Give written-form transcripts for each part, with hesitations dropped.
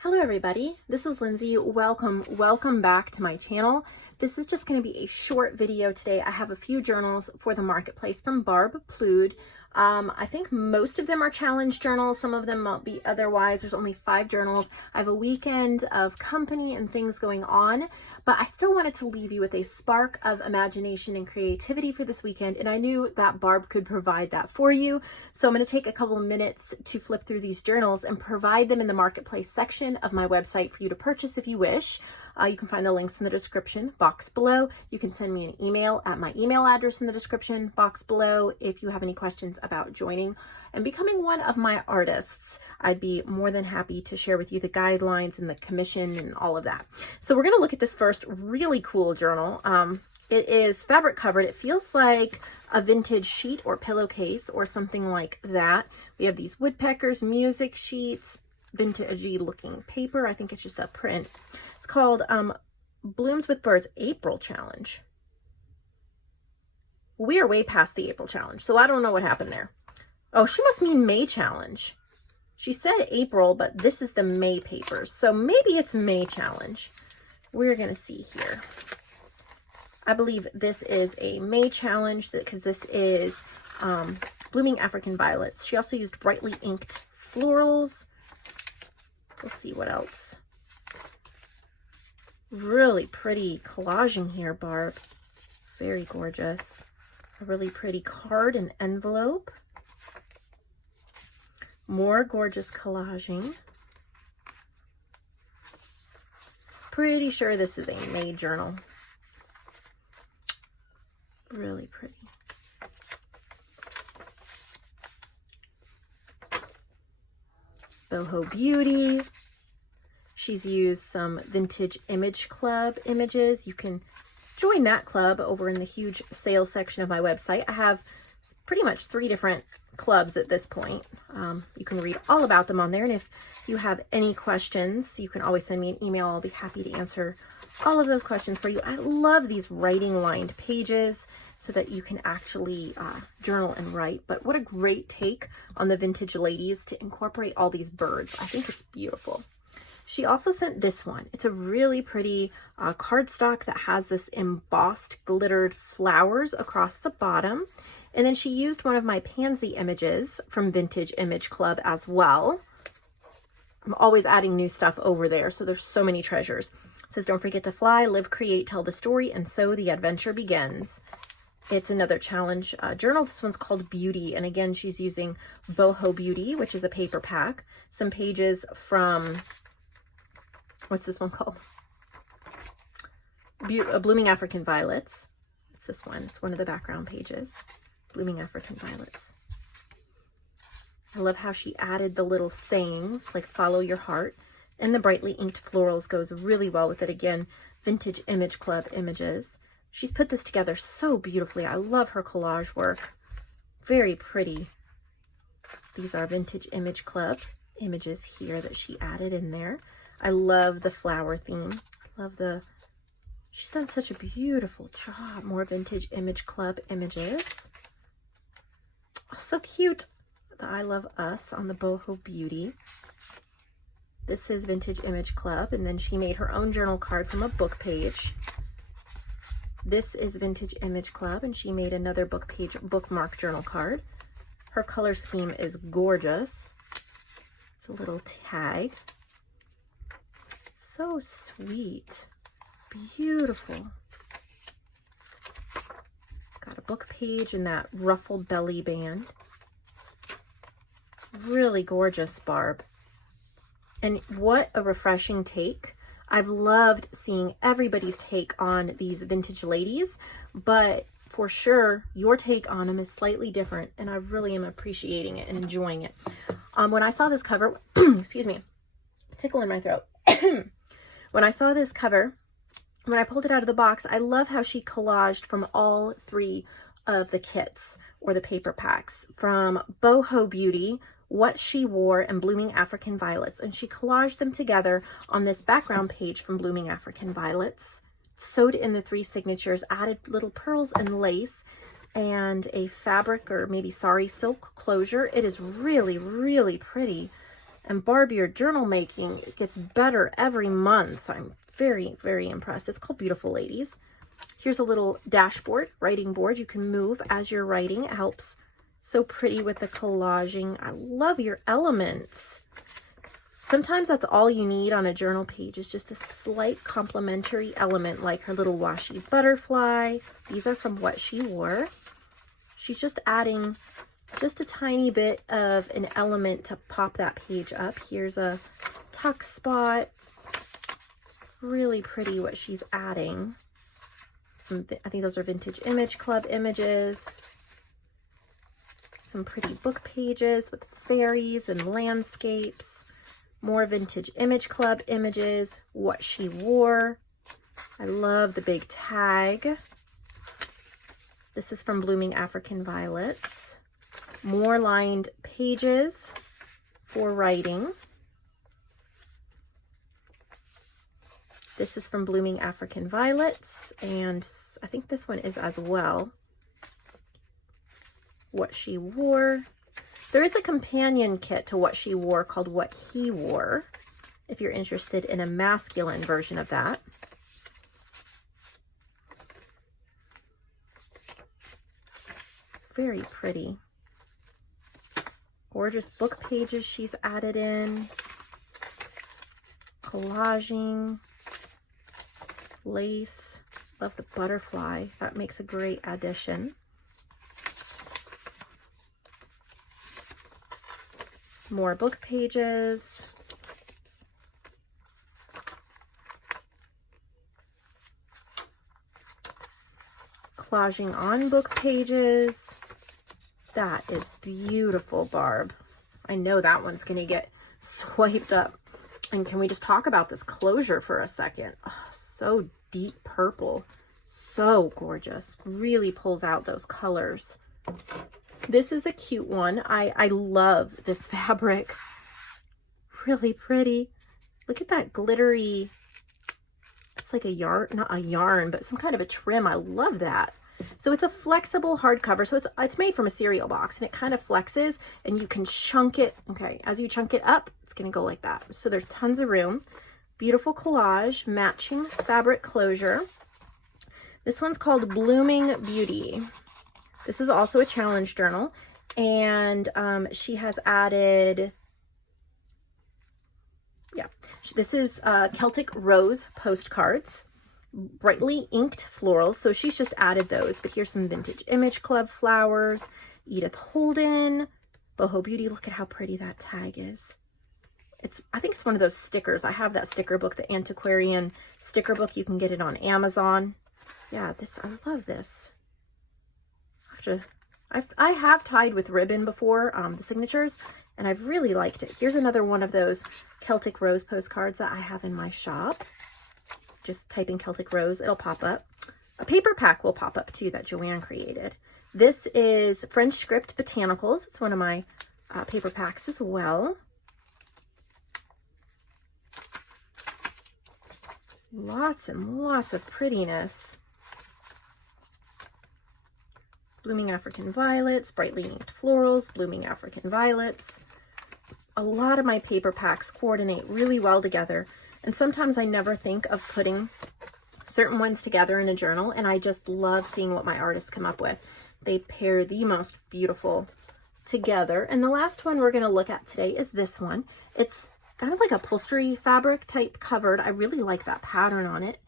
Hello everybody, this is Lindsay. Welcome back to my channel. This is just going to be a short video today. I have a few journals for the marketplace from Barb, Plude. I think most of them are challenge journals. Some of them might be otherwise. There's only 5 journals. I have a weekend of company and things going on, but I still wanted to leave you with a spark of imagination and creativity for this weekend, and I knew that Barb could provide that for you. So I'm going to take a couple of minutes to flip through these journals and provide them in the marketplace section of my website for you to purchase if you wish. You can find the links in the description box below. You can send me an email at my email address in the description box below if you have any questions about joining and becoming one of my artists. I'd be more than happy to share with you the guidelines and the commission and all of that. So we're going to look at this first really cool journal. It is fabric covered. It feels like a vintage sheet or pillowcase or something like that. We have these woodpeckers, music sheets, vintagey looking paper. I think it's just a print. It's called Blooms with Birds April Challenge. We are way past the April Challenge, so I don't know what happened there. Oh, she must mean May Challenge. She said April, but this is the May papers, so maybe it's May Challenge. We're going to see here. I believe this is a May Challenge because this is Blooming African Violets. She also used brightly inked florals. Let's see what else. Really pretty collaging here, Barb. Very gorgeous. A really pretty card and envelope. More gorgeous collaging. Pretty sure this is a May journal. Really pretty. Boho Beauty. She's used some Vintage Image Club images. You can join that club over in the huge sales section of my website. I have pretty much 3 different clubs at this point. You can read all about them on there. And if you have any questions, you can always send me an email. I'll be happy to answer all of those questions for you. I love these writing lined pages so that you can actually journal and write. But what a great take on the vintage ladies to incorporate all these birds. I think it's beautiful. She also sent this one. It's a really pretty cardstock that has this embossed glittered flowers across the bottom. And then she used one of my pansy images from Vintage Image Club as well. I'm always adding new stuff over there, so there's so many treasures. It says, don't forget to fly, live, create, tell the story, and so the adventure begins. It's another challenge journal. This one's called Beauty. And again, she's using Boho Beauty, which is a paper pack. Some pages from... what's this one called? Blooming African Violets. It's this one. It's one of the background pages. Blooming African Violets. I love how she added the little sayings, like follow your heart. And the brightly inked florals goes really well with it. Again, Vintage Image Club images. She's put this together so beautifully. I love her collage work. Very pretty. These are Vintage Image Club images here that she added in there. I love the flower theme. She's done such a beautiful job. More Vintage Image Club images. Oh, so cute. The I Love Us on the Boho Beauty. This is Vintage Image Club, and then she made her own journal card from a book page. This is Vintage Image Club, and she made another book page bookmark journal card. Her color scheme is gorgeous. It's a little tag. So sweet. Beautiful. Got a book page and that ruffled belly band. Really gorgeous, Barb. And what a refreshing take. I've loved seeing everybody's take on these vintage ladies, but for sure your take on them is slightly different, and I really am appreciating it and enjoying it. When I saw this cover, excuse me, tickle in my throat. When I saw this cover, when I pulled it out of the box, I love how she collaged from all 3 of the kits or the paper packs, from Boho Beauty, What She Wore, and Blooming African Violets. And she collaged them together on this background page from Blooming African Violets, sewed in the 3 signatures, added little pearls and lace, and a fabric or maybe sari silk closure. It is really, really pretty. And Barb, your journal making gets better every month. I'm very, very impressed. It's called Beautiful Ladies. Here's a little dashboard, writing board. You can move as you're writing. It helps so pretty with the collaging. I love your elements. Sometimes that's all you need on a journal page is just a slight complementary element, like her little washi butterfly. These are from What She Wore. She's just adding just a tiny bit of an element to pop that page up. Here's a tuck spot. Really pretty what she's adding. I think those are Vintage Image Club images. Some pretty book pages with fairies and landscapes. More Vintage Image Club images. What She Wore. I love the big tag. This is from Blooming African Violets. More lined pages for writing. This is from Blooming African Violets, and I think this one is as well. What She Wore. There is a companion kit to What She Wore called What He Wore, if you're interested in a masculine version of that. Very pretty. Gorgeous book pages she's added in. Collaging. Lace. Love the butterfly. That makes a great addition. More book pages. Collaging on book pages. That is beautiful, Barb. I know that one's going to get swiped up. And can we just talk about this closure for a second? Oh, so deep purple. So gorgeous. Really pulls out those colors. This is a cute one. I love this fabric. Really pretty. Look at that glittery. It's like a yarn, not a yarn, but some kind of a trim. I love that. So it's a flexible hardcover. So it's made from a cereal box, and it kind of flexes, and you can chunk it. Okay, as you chunk it up, it's going to go like that. So there's tons of room. Beautiful collage, matching fabric closure. This one's called Blooming Beauty. This is also a challenge journal, and she has added, yeah, this is Celtic Rose postcards. Brightly inked florals, so she's just added those. But here's some Vintage Image Club flowers. Edith Holden, Boho Beauty. Look at how pretty that tag is. I think it's one of those stickers. I have that sticker book, the Antiquarian sticker book. You can get it on Amazon. Yeah, I love this. I have tied with ribbon before, the signatures, and I've really liked it. Here's another one of those Celtic Rose postcards that I have in my shop. Just type in Celtic Rose, it'll pop up. A paper pack will pop up too that JoAnn created. This is French Script Botanicals. It's one of my paper packs as well. Lots and lots of prettiness. Blooming African Violets, brightly inked florals, Blooming African Violets. A lot of my paper packs coordinate really well together. And sometimes I never think of putting certain ones together in a journal, and I just love seeing what my artists come up with. They pair the most beautiful together. And the last one we're going to look at today is this one. It's kind of like upholstery fabric type covered. I really like that pattern on it.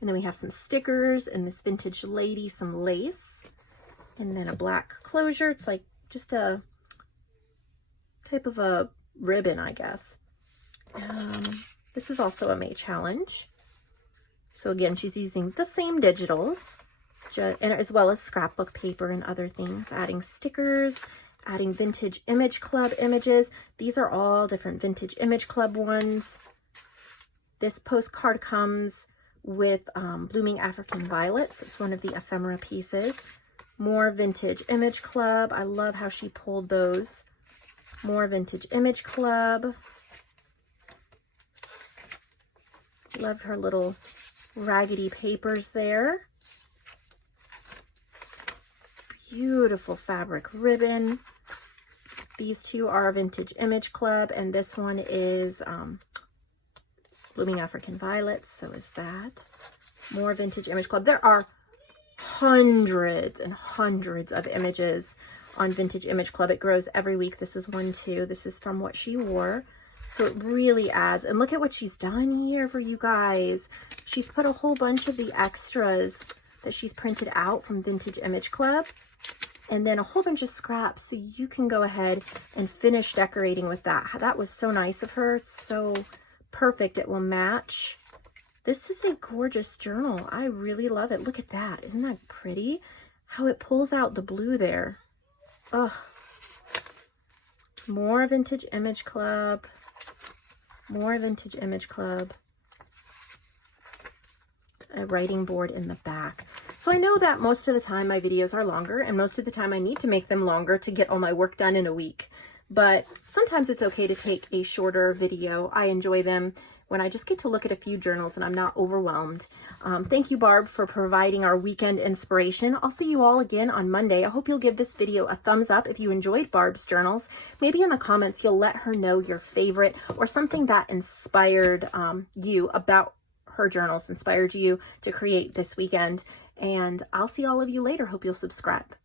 And then we have some stickers and this vintage lady, some lace, and then a black closure. It's like just a type of a ribbon, I guess. This is also a May challenge. So again, she's using the same digitals, and as well as scrapbook paper and other things, adding stickers, adding Vintage Image Club images. These are all different Vintage Image Club ones. This postcard comes with Blooming African Violets. It's one of the ephemera pieces. More Vintage Image Club. I love how she pulled those. More Vintage Image Club. Love her little raggedy papers there. Beautiful fabric ribbon. These two are Vintage Image Club, and this one is Blooming African Violets, so is that. More Vintage Image Club. There are hundreds and hundreds of images on Vintage Image Club. It grows every week. This is one too. This is from what she wore. So it really adds. And look at what she's done here for you guys. She's put a whole bunch of the extras that she's printed out from Vintage Image Club, and then a whole bunch of scraps, so you can go ahead and finish decorating with that. That was so nice of her. It's so perfect. It will match. This is a gorgeous journal. I really love it. Look at that. Isn't that pretty? How it pulls out the blue there. Oh, more Vintage Image Club. More Vintage Image Club. A writing board in the back. So I know that most of the time my videos are longer, and most of the time I need to make them longer to get all my work done in a week. But sometimes it's okay to take a shorter video. I enjoy them when I just get to look at a few journals and I'm not overwhelmed. Thank you, Barb, for providing our weekend inspiration. I'll see you all again on Monday. I hope you'll give this video a thumbs up if you enjoyed Barb's journals. Maybe in the comments you'll let her know your favorite or something that inspired you about her journals, inspired you to create this weekend. And I'll see all of you later. Hope you'll subscribe.